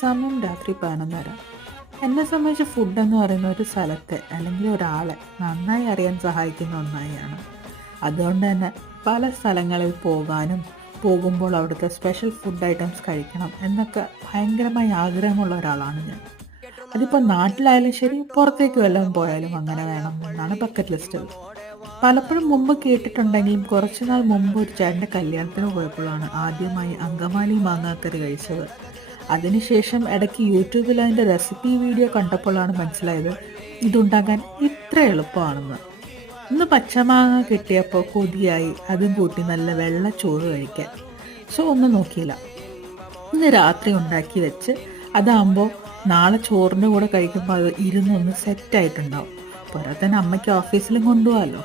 സമയം രാത്രി 11:30. എന്നെ സംബന്ധിച്ച് ഫുഡെന്ന് പറയുന്ന ഒരു സ്ഥലത്തെ അല്ലെങ്കിൽ ഒരാളെ നന്നായി അറിയാൻ സഹായിക്കുന്ന ഒന്നായാണ്. അതുകൊണ്ട് തന്നെ പല സ്ഥലങ്ങളിൽ പോകാനും പോകുമ്പോൾ അവിടുത്തെ സ്പെഷ്യൽ ഫുഡ് ഐറ്റംസ് കഴിക്കണം എന്നൊക്കെ ഭയങ്കരമായി ആഗ്രഹമുള്ള ഒരാളാണ് ഞാൻ. അതിപ്പോൾ നാട്ടിലായാലും ശരി, പുറത്തേക്ക് വല്ലതും പോയാലും അങ്ങനെ വേണം എന്നാണ് ബക്കറ്റ് ലിസ്റ്റിൽ. പലപ്പോഴും മുമ്പ് കേട്ടിട്ടുണ്ടെങ്കിലും കുറച്ച് നാൾ മുമ്പ് ഒരു ചേട്ടൻ്റെ കല്യാണത്തിന് പോയപ്പോഴാണ് ആദ്യമായി അങ്കമാലി മാങ്ങാക്കറി കഴിച്ചത്. അതിനുശേഷം ഇടയ്ക്ക് യൂട്യൂബിൽ അതിൻ്റെ റെസിപ്പി വീഡിയോ കണ്ടപ്പോഴാണ് മനസ്സിലായത് ഇതുണ്ടാക്കാൻ ഇത്ര എളുപ്പമാണെന്ന്. ഇന്ന് പച്ചമാങ്ങ കിട്ടിയപ്പോൾ കൊതിയായി അതും കൂട്ടി നല്ല വെള്ള ചോറ് കഴിക്കാൻ. സോ ഒന്നും നോക്കിയില്ല, ഇന്ന് രാത്രി ഉണ്ടാക്കി വെച്ച് അതാകുമ്പോൾ നാളെ ചോറിൻ്റെ കൂടെ കഴിക്കുമ്പോൾ അത് ഇരുന്നൊന്ന് സെറ്റായിട്ടുണ്ടാവും. പോരാ തന്നെ അമ്മയ്ക്ക് ഓഫീസിലും കൊണ്ടുപോകാമല്ലോ.